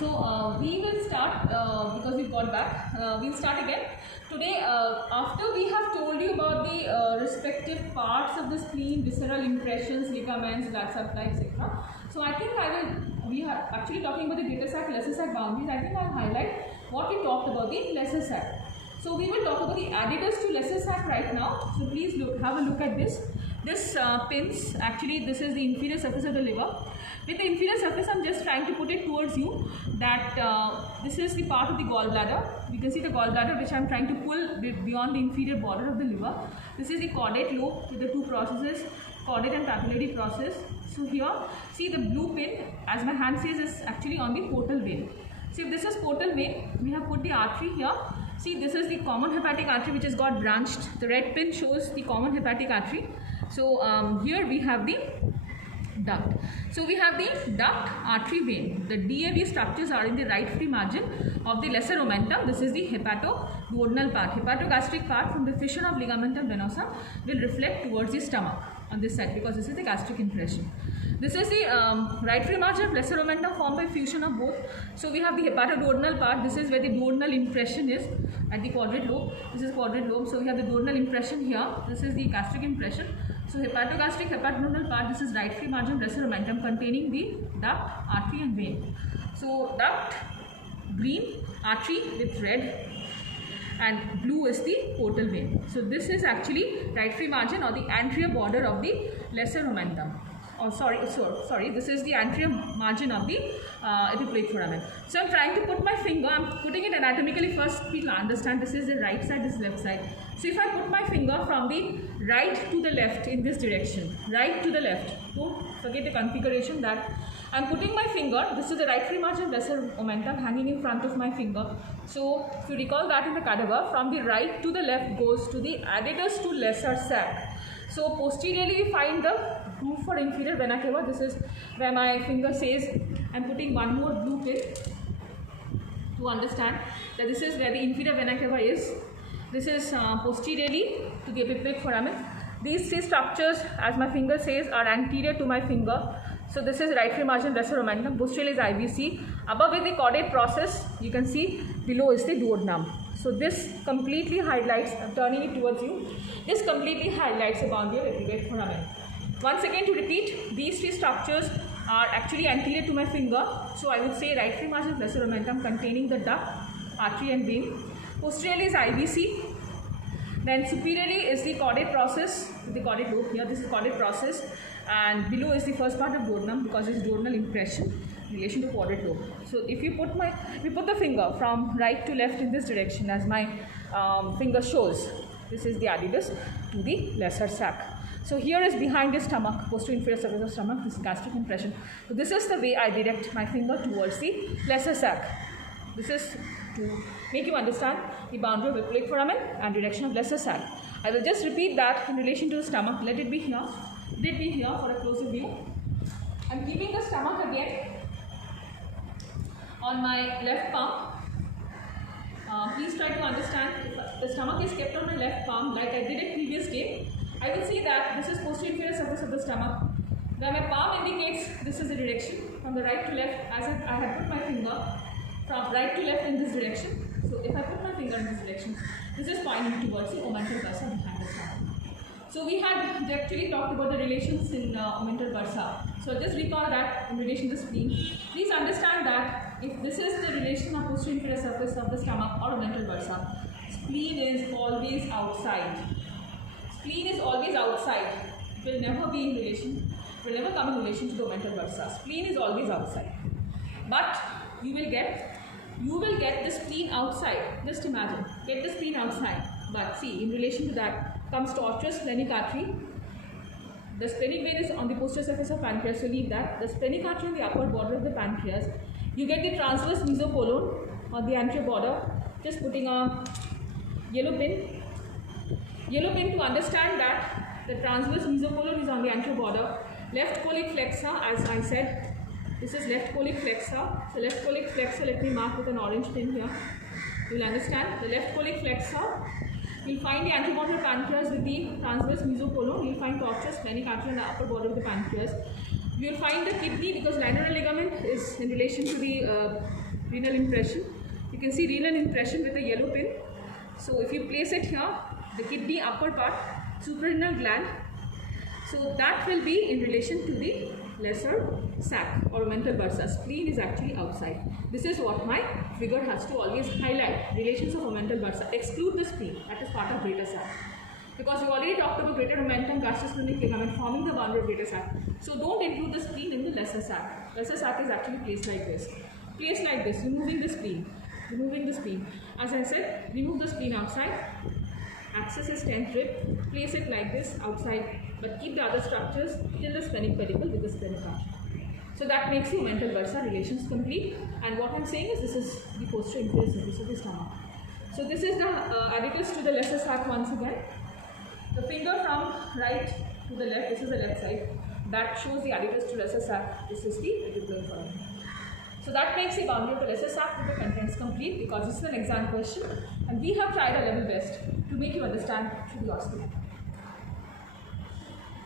We will start because we got back. We'll start again. Today, after we have told you about the respective parts of the spleen, visceral impressions, ligaments, blood supply, etc. So I think we are actually talking about the greater sac, lesser sac boundaries. I think I'll highlight what we talked about the lesser sac. So we will talk about the additors to lesser sac right now. So please have a look at this. This pins, actually this is the inferior surface of the liver. With the inferior surface, I'm just trying to put it towards you that this is the part of the gallbladder. You can see the gallbladder which I'm trying to pull beyond the inferior border of the liver. This is the caudate lobe with the two processes, caudate and papillary process. So here, see the blue pin, as my hand says, is actually on the portal vein. So if this is portal vein, we have put the artery here. See, this is the common hepatic artery which has got branched. The red pin shows the common hepatic artery. So here we have the duct. So we have the duct, artery, vein. The DAV structures are in the right free margin of the lesser omentum. This is the hepatoduodenal part. Hepatogastric part from the fission of ligamentum venosa will reflect towards the stomach on this side because this is the gastric impression. This is the right free margin of lesser omentum formed by fusion of both. So we have the hepatoduodenal part. This is where the duodenal impression is at the quadrate lobe. This is quadrate lobe. So we have the duodenal impression here. This is the gastric impression. So hepatogastric, hepatoduodenal part, this is right free margin lesser omentum containing the duct, artery and vein. So duct, green, artery with red, and blue is the portal vein. So this is actually right free margin or the anterior border of the lesser omentum. Oh, sorry, this is the anterior margin of the epiploic foramen. So I'm trying to put my finger, I'm putting it anatomically first, people understand this is the right side, this is left side. So if I put my finger from the right to the left in this direction, right to the left, don't forget the configuration that I'm putting my finger, this is the right free margin lesser omentum hanging in front of my finger. So if you recall that in the cadaver, from the right to the left goes to the additors to lesser sac. So posteriorly we find the groove for inferior vena cava. This is where my finger says I'm putting one more blue pin to understand that this is where the inferior vena cava is. This is posteriorly to the epiploic foramen. These three structures, as my finger says, are anterior to my finger. So this is right free margin lesser omentum. Posteriorly is IVC. Above is the caudate process. You can see below is the duodenum. So this completely highlights, I'm turning it towards you, this completely highlights the boundary of epiploic foramen. Once again to repeat, these three structures are actually anterior to my finger. So I would say right free margin lesser omentum containing the duct, artery and vein. Posteriorly is IVC. Then superiorly is the caudate process, the caudate lobe here, this is caudate process, and below is the first part of duodenum because it's duodenal impression in relation to caudate lobe. So if you put the finger from right to left in this direction as my finger shows, this is the additors to the lesser sac. So here is behind the stomach, posterior inferior surface of stomach, this is gastric impression. So this is the way I direct my finger towards the lesser sac. This is to make you understand the boundary of epiploic foramen and direction of lesser sac. I will just repeat that in relation to the stomach. Let it be here. Let it be here for a closer view. I'm keeping the stomach again on my left palm. Please try to understand, if the stomach is kept on my left palm like I did it previous day, I will see that this is posterior inferior surface of the stomach. Where my palm indicates this is the direction from the right to left, as if I have put my finger from right to left in this direction. So if I put my finger in this direction, this is pointing towards the omental bursa behind the stomach. So we had actually talked about the relations in omental bursa. So just recall that in relation to spleen. Please understand that if this is the relation of posterior inferior surface of the stomach or omental bursa, spleen is always outside. Spleen is always outside. It will never be in relation, it will never come in relation to the omental bursa. Spleen is always outside. But you will get the spleen outside. Just imagine, get the spleen outside. But see, in relation to that comes tortuous splenic artery. The splenic vein is on the posterior surface of pancreas, so leave that. The splenic artery on the upper border of the pancreas. You get the transverse mesocolon on the anterior border. Just putting a yellow pin. Yellow pin to understand that the transverse mesocolon is on the anterior border. Left colic flexor, as I said. This is left colic flexor. So left colic flexor, let me mark with an orange pin here. You will understand the left colic flexor. You will find the anteroborder pancreas with the transverse mesocolon. You will find tortuous splenic artery on the upper border of the pancreas. You will find the kidney because linear ligament is in relation to the renal impression. You can see renal impression with a yellow pin. So if you place it here, the kidney upper part, suprarenal gland, so that will be in relation to the lesser sac or mental bursa. Spleen is actually outside. This is what my figure has to always highlight. Relations of omental bursa. Exclude the spleen, that is part of greater sac. Because we already talked about greater omentum, gastrosplenic ligament forming the boundary of greater sac. So don't include the spleen in the lesser sac. Lesser sac is actually placed like this. Placed like this, removing the spleen. Removing the spleen. As I said, remove the spleen outside. Axis is 10th rib. Place it like this outside, but keep the other structures till the splenic pedicle with the splenic arch. So that makes the omental bursa relations complete. And what I'm saying is this is the posterior inferior surface of the stomach. So this is the adductus to the lesser sac once again. The finger from right to the left, this is the left side. That shows the addutus to lesser sac. This is the reticular column. So that makes the boundary to lesser sac with the contents complete, because this is an exam question and we have tried our level best to make you understand should you ask it.